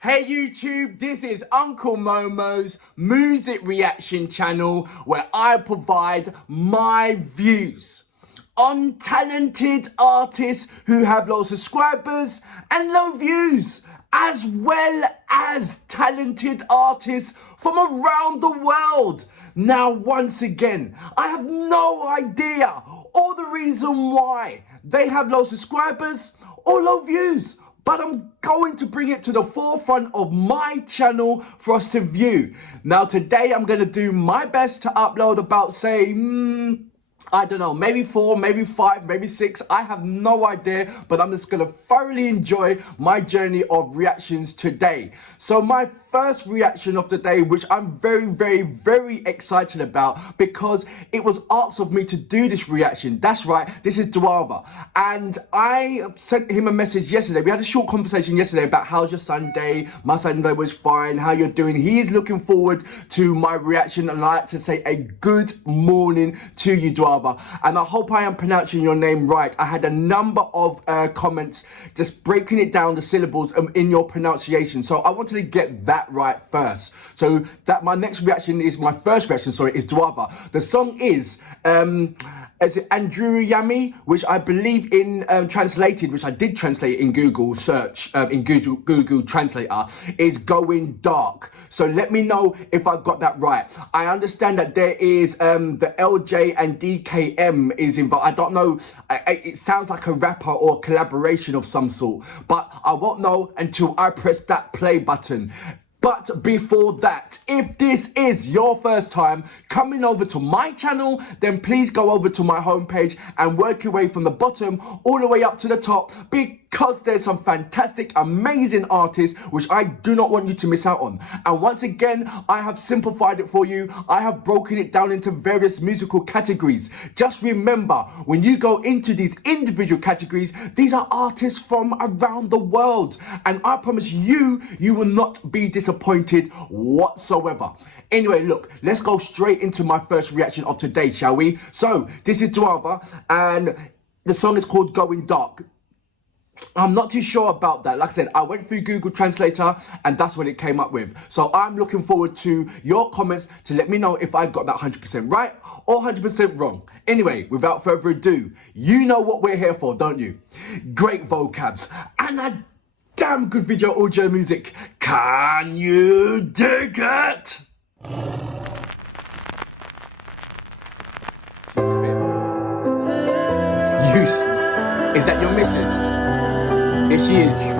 Hey YouTube, this is Uncle Momo's music reaction channel where I provide my views on talented artists who have low subscribers and low views, as well as talented artists from around the world. Now, once again, I have no idea or the reason why they have low subscribers or low views, but I'm going to bring it to the forefront of my channel for us to view. Now, today I'm going to do my best to upload about, say, I don't know, maybe 4, maybe 5, maybe 6. I have no idea, but I'm just going to thoroughly enjoy my journey of reactions today. So my first reaction of the day, which I'm very excited about, because it was asked of me to do this reaction. That's right, this is Duava. And I sent him a message yesterday. We had a short conversation yesterday about how's your Sunday. My Sunday was fine, how you're doing. He's looking forward to my reaction, and I'd like to say a good morning to you, Duava. And I hope I am pronouncing your name right. I had a number of comments just breaking it down, the syllables in your pronunciation. So I wanted to get that right first. So that my next reaction is, my first reaction, sorry, is Duava. The song is it Anduru Yaame, which I believe in translated, which I did translate in Google search, in Google Translator, is Going Dark. So let me know if I got that right. I understand that there is the LJ and DKM is involved. I don't know, it sounds like a rapper or a collaboration of some sort, but I won't know until I press that play button. But before that, if this is your first time coming over to my channel, then please go over to my homepage and work your way from the bottom all the way up to the top, because there's some fantastic, amazing artists which I do not want you to miss out on. And once again, I have simplified it for you. I have broken it down into various musical categories. Just remember, when you go into these individual categories, these are artists from around the world. And I promise you, you will not be disappointed whatsoever. Anyway, look, let's go straight into my first reaction of today, shall we? So, this is Duava, and the song is called Going Dark. I'm not too sure about that. Like I said, I went through Google Translator and that's what it came up with. So I'm looking forward to your comments to let me know if I got that 100% right or 100% wrong. Anyway, without further ado, you know what we're here for, don't you? Great vocabs and a damn good video audio music. Can you dig it? Is that your missus? Here she is.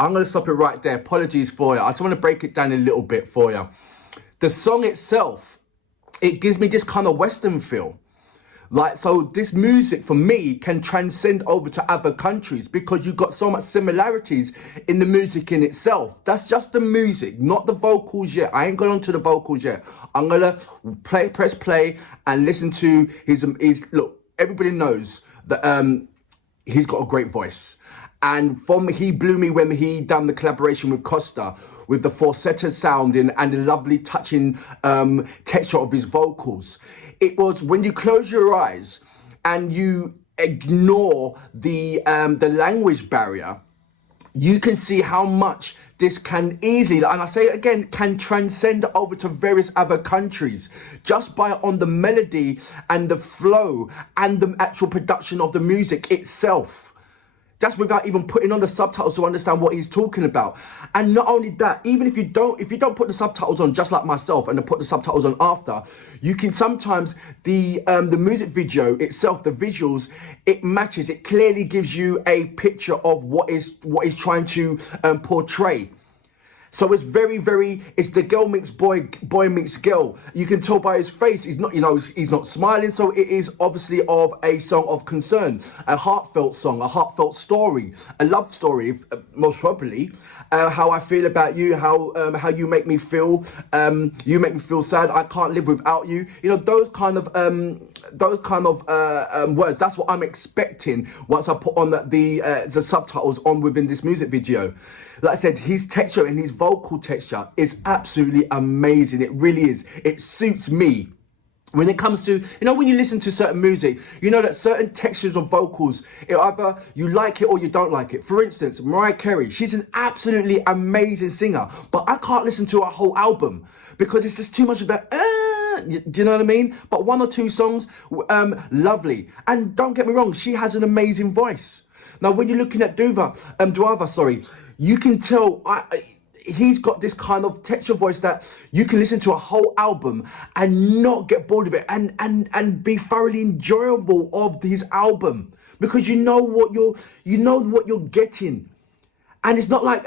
I'm going to stop it right there. Apologies for you. I just want to break it down a little bit for you. The song itself, it gives me this kind of Western feel. Like, so this music for me can transcend over to other countries because you've got so much similarities in the music in itself. That's just the music, not the vocals yet. I ain't gone on to the vocals yet. I'm going to press play and listen to his look, everybody knows that he's got a great voice. And he blew me when he done the collaboration with Costa, with the falsetto sound and the lovely touching texture of his vocals. It was when you close your eyes and you ignore the language barrier, you can see how much this can easily, and I say it again, can transcend over to various other countries just by on the melody and the flow and the actual production of the music itself. That's without even putting on the subtitles to understand what he's talking about. And not only that, even if you don't put the subtitles on, just like myself, and then put the subtitles on after, you can sometimes the music video itself, the visuals, it matches. It clearly gives you a picture of what is trying to portray. So it's it's the girl meets boy, boy meets girl. You can tell by his face, he's not smiling. So it is obviously of a song of concern, a heartfelt song, a heartfelt story, a love story, most probably. How I feel about you, how you make me feel. You make me feel sad. I can't live without you. You know, those kind of words. That's what I'm expecting once I put on the subtitles on within this music video. Like I said, his texture and his vocal texture is absolutely amazing. It really is. It suits me. When it comes to, when you listen to certain music, you know that certain textures of vocals, either you like it or you don't like it. For instance, Mariah Carey, she's an absolutely amazing singer, but I can't listen to her whole album because it's just too much of that, do you know what I mean? But one or two songs, lovely. And don't get me wrong, she has an amazing voice. Now, when you're looking at Duava, you can tell he's got this kind of texture voice that you can listen to a whole album and not get bored of it and be thoroughly enjoyable of his album because you know what you're getting. And it's not like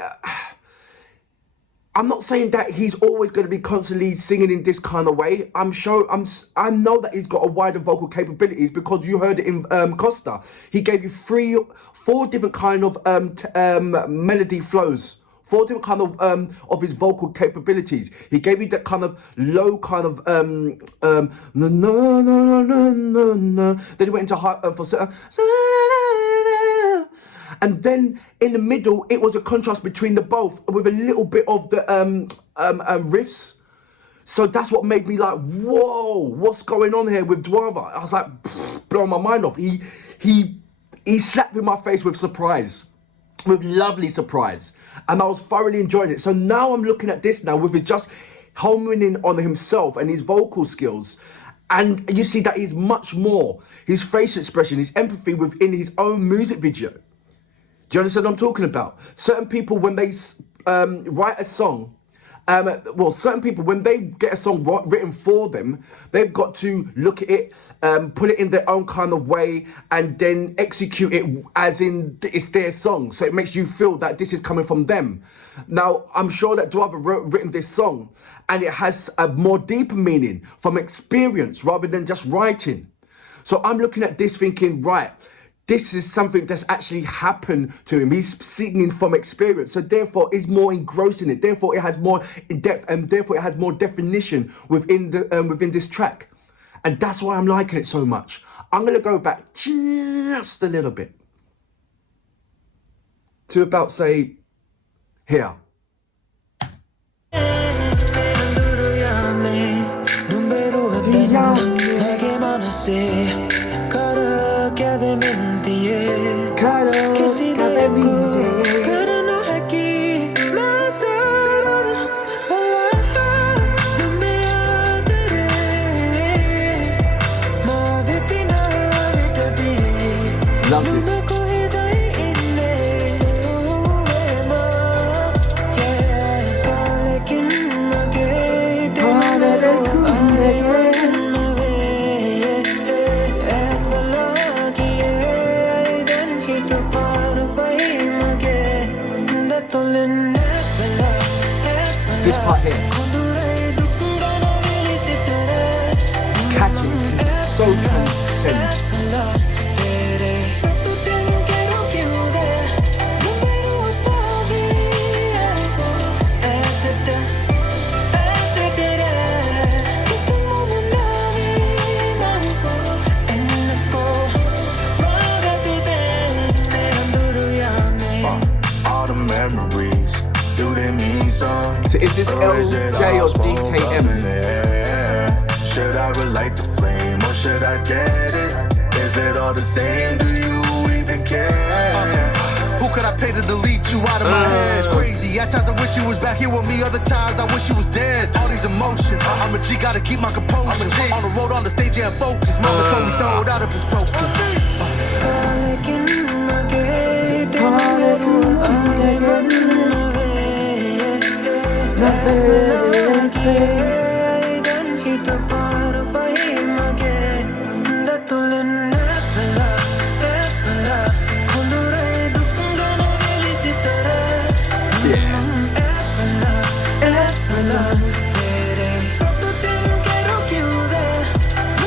I'm not saying that he's always going to be constantly singing in this kind of way. I know that he's got a wider vocal capabilities because you heard it in Costa. He gave you 4 different kind of melody flows, 4 different kind of his vocal capabilities. He gave you that kind of low kind of no no no no no no. Then he went into high falsetto. And then in the middle, it was a contrast between the both with a little bit of the riffs. So that's what made me like, whoa, what's going on here with Duava? I was like, blowing my mind off. He slapped in my face with surprise, with lovely surprise. And I was thoroughly enjoying it. So now I'm looking at this now with it just homing in on himself and his vocal skills. And you see that he's much more, his face expression, his empathy within his own music video. Do you understand what I'm talking about? Certain people, when they write a song, certain people, when they get a song written for them, they've got to look at it, put it in their own kind of way, and then execute it as in it's their song. So it makes you feel that this is coming from them. Now, I'm sure that Duava written this song, and it has a more deeper meaning from experience rather than just writing. So I'm looking at this thinking, right, this is something that's actually happened to him. He's singing from experience. So therefore, it's more engrossing it. Therefore, it has more in depth, and therefore, it has more definition within this track. And that's why I'm liking it so much. I'm going to go back just a little bit to about, say, here. This part here, catching, it's so transcendent. So is this LJ or DKM? Should I relight the flame or should I get it? Is it all the same? Do you even care? Who could I pay to delete you out of my head? It's crazy. At times I wish you was back here with me. Other times I wish you was dead. All these emotions. I'm a G, gotta keep my composure. I'm a G. On the road, on the stage, yeah, focus. Mama told me throw it out if it's broken.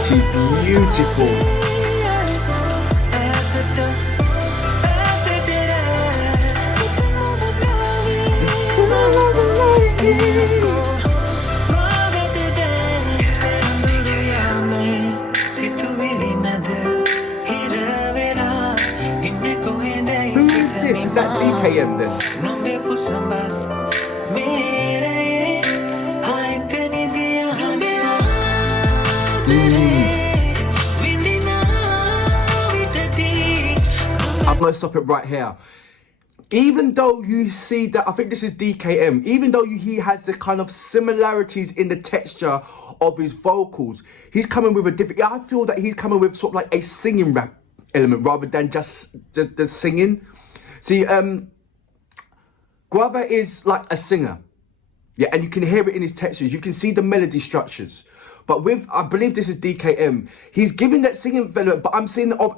She's beautiful. Is that DKM then? I'm gonna stop it right here. Even though you see that, I think this is DKM, even though he has the kind of similarities in the texture of his vocals, he's coming with a different, I feel that he's coming with sort of like a singing rap element rather than just the singing. See, Duava is like a singer, yeah, and you can hear it in his textures. You can see the melody structures. But with, I believe this is DKM, he's giving that singing element, but I'm seeing of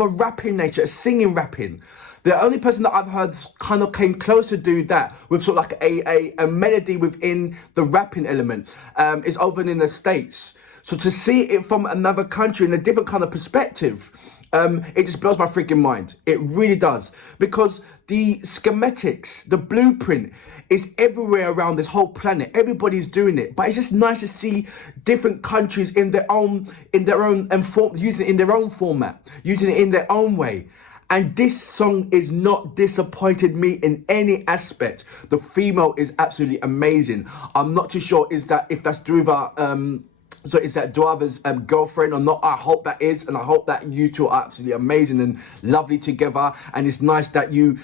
a rapping nature, a singing rapping. The only person that I've heard kind of came close to do that with sort of like a melody within the rapping element is over in the States. So to see it from another country in a different kind of perspective, it just blows my freaking mind. It really does. Because the schematics, the blueprint is everywhere around this whole planet. Everybody's doing it. But it's just nice to see different countries in their own using it in their own format, using it in their own way. And this song is not disappointed me in any aspect. The female is absolutely amazing. I'm not too sure if that's Duava, so is that Duava's girlfriend or not? I hope that is, and I hope that you two are absolutely amazing and lovely together. And it's nice that you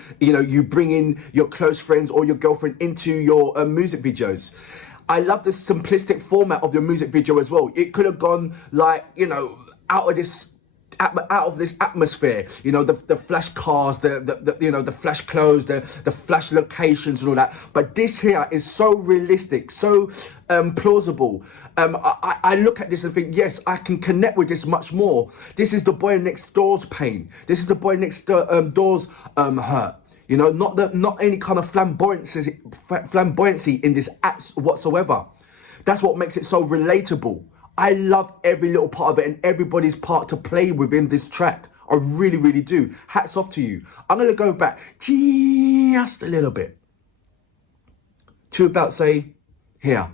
bring in your close friends or your girlfriend into your music videos. I love the simplistic format of your music video as well. It could have gone like, out of this atmosphere, the flash cars, the flash clothes, the flash locations and all that. But this here is so realistic, so plausible. I look at this and think, yes, I can connect with this much more. This is the boy next door's pain. This is the boy next door's hurt. Not any kind of flamboyancy in this act whatsoever. That's what makes it so relatable. I love every little part of it and everybody's part to play within this track. I really, really do. Hats off to you. I'm going to go back just a little bit to about, say, here.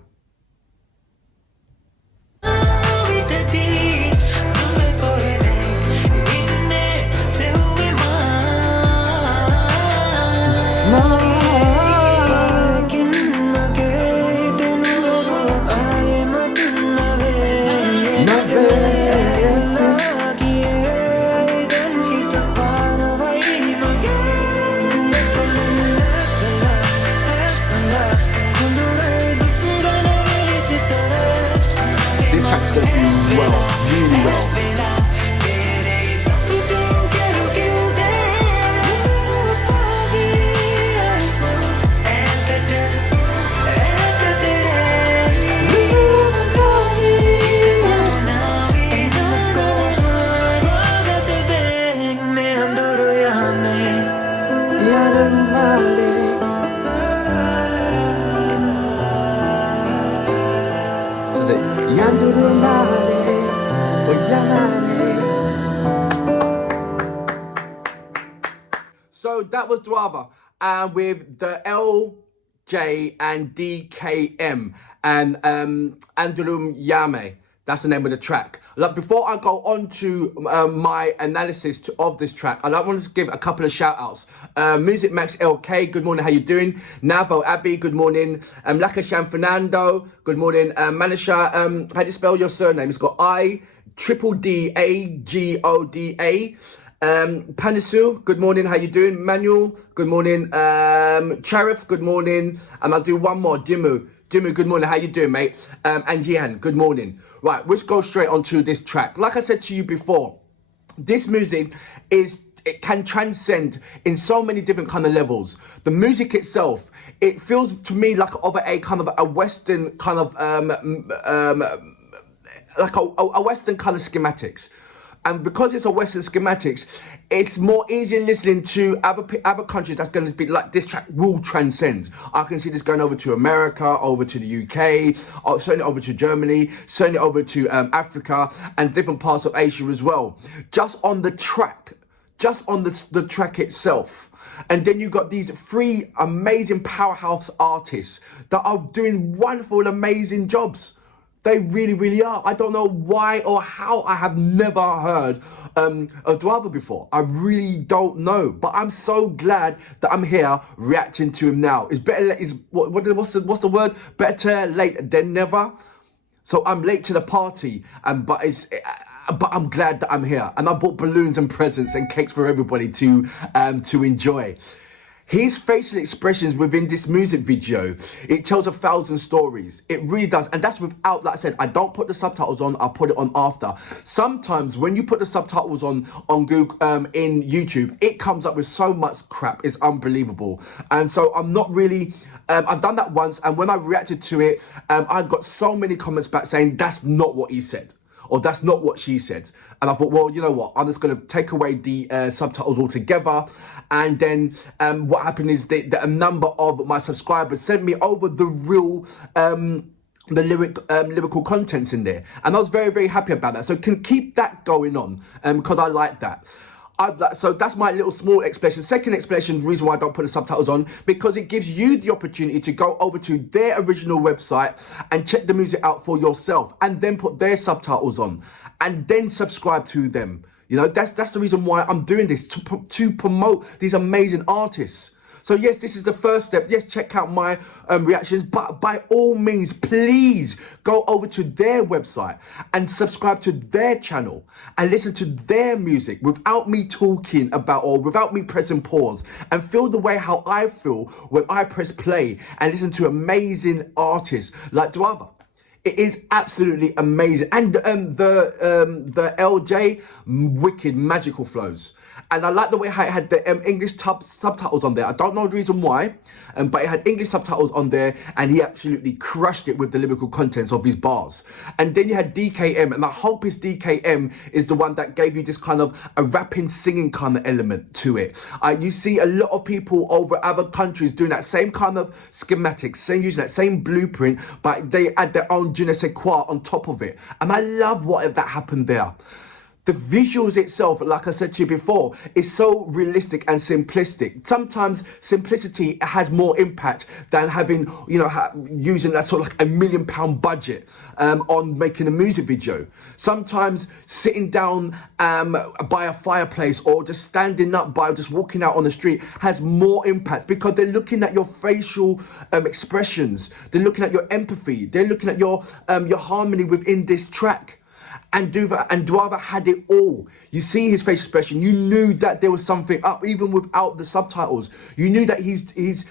So that was Duava, and with the LJ and DKM and Anduru Yaame. That's the name of the track. Like, before I go on to my analysis of this track, I want to give a couple of shout outs. Music Max LK, good morning, how you doing? Navo Abby, good morning. Lakasham Fernando, good morning. Manisha, how do you spell your surname? It's got I-D-D-A-G-O-D-A. Panisu, good morning, how you doing? Manuel, good morning. Charif, good morning. And I'll do one more. Dimu, good morning, how you doing, mate? And Jihan, good morning. Right, let's go straight onto this track. Like I said to you before, this music it can transcend in so many different kind of levels. The music itself, it feels to me like a kind of a Western kind of like a Western kind of schematics. And because it's a Western schematics, it's more easier listening to other countries that's going to be like, this track will transcend. I can see this going over to America, over to the UK, certainly over to Germany, certainly over to Africa and different parts of Asia as well. Just on the track, just on the track itself. And then you've got these three amazing powerhouse artists that are doing wonderful, amazing jobs. They really, really are. I don't know why or how I have never heard of Duava before. I really don't know. But I'm so glad that I'm here reacting to him now. It's better. What's the word? Better late than never. So I'm late to the party, but I'm glad that I'm here. And I bought balloons and presents and cakes for everybody to enjoy. His facial expressions within this music video, it tells 1,000 stories. It really does. And that's without, like I said, I don't put the subtitles on, I put it on after. Sometimes when you put the subtitles on Google, in YouTube, it comes up with so much crap. It's unbelievable. And so I'm not really, I've done that once. And when I reacted to it, I got so many comments back saying, that's not what he said. Or that's not what she said. And I thought, well, you know what? I'm just going to take away the subtitles altogether. And then what happened is that a number of my subscribers sent me over the real, the lyrical contents in there. And I was very, very happy about that. So can keep that going on because I like that. So that's my little small explanation. Second explanation, reason why I don't put the subtitles on, because it gives you the opportunity to go over to their original website and check the music out for yourself and then put their subtitles on and then subscribe to them. You know, that's the reason why I'm doing this, to promote these amazing artists. So yes, this is the first step. Yes, check out my reactions, but by all means, please go over to their website and subscribe to their channel and listen to their music without me talking about or without me pressing pause, and feel the way how I feel when I press play and listen to amazing artists like Duava. It is absolutely amazing. And the LJ, wicked magical flows. And I like the way how it had the English subtitles on there. I don't know the reason why, but it had English subtitles on there, and he absolutely crushed it with the lyrical contents of his bars. And then you had DKM, and I hope his DKM is the one that gave you this kind of a rapping, singing kind of element to it. You see a lot of people over other countries doing that same kind of schematics, using that same blueprint, but they add their own je ne sais quoi on top of it. And I love what that happened there. The visuals itself, like I said to you before, is so realistic and simplistic. Sometimes simplicity has more impact than having, you know, using that sort of like £1 million budget on making a music video. Sometimes sitting down by a fireplace or just standing up by just walking out on the street has more impact, because they're looking at your facial expressions. They're looking at your empathy. They're looking at your harmony within this track. And Duava had it all. You see his face expression. You knew that there was something up, even without the subtitles. You knew that his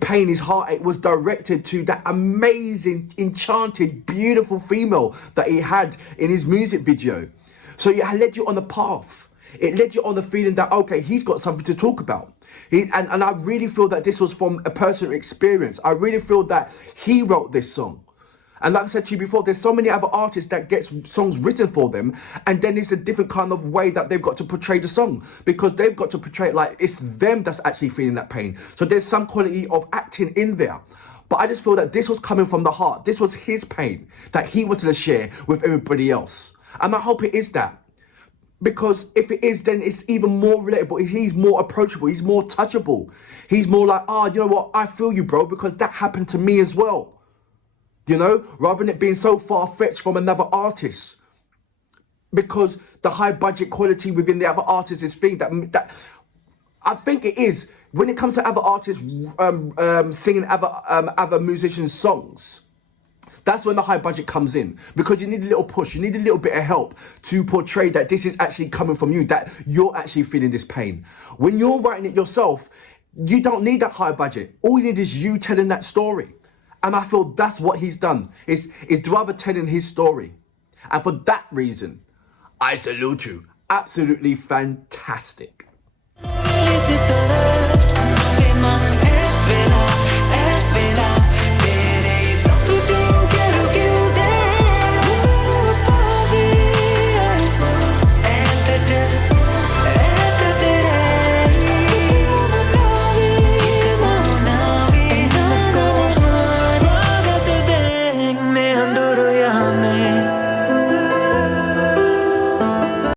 pain, his heartache was directed to that amazing, enchanted, beautiful female that he had in his music video. So it led you on a path. It led you on the feeling that, okay, he's got something to talk about. And I really feel that this was from a personal experience. I really feel that he wrote this song. And like I said to you before, there's so many other artists that get songs written for them, and then it's a different kind of way that they've got to portray the song, because they've got to portray it like it's them that's actually feeling that pain. So there's some quality of acting in there. But I just feel that this was coming from the heart. This was his pain that he wanted to share with everybody else. And I hope it is that. Because if it is, then it's even more relatable. He's more approachable. He's more touchable. He's more like, you know what? I feel you, bro, because that happened to me as well. You know, rather than it being so far-fetched from another artist. Because the high budget quality within the other artist is thing that I think it is, when it comes to other artists singing other musicians' songs, That's when the high budget comes in, because you need a little push, you need a little bit of help to portray that this is actually coming from you, that you're actually feeling this pain. When you're writing it yourself, you don't need that high budget. All you need is you telling that story. And I feel that's what he's done, is Duava telling his story. And for that reason, I salute you. Absolutely fantastic.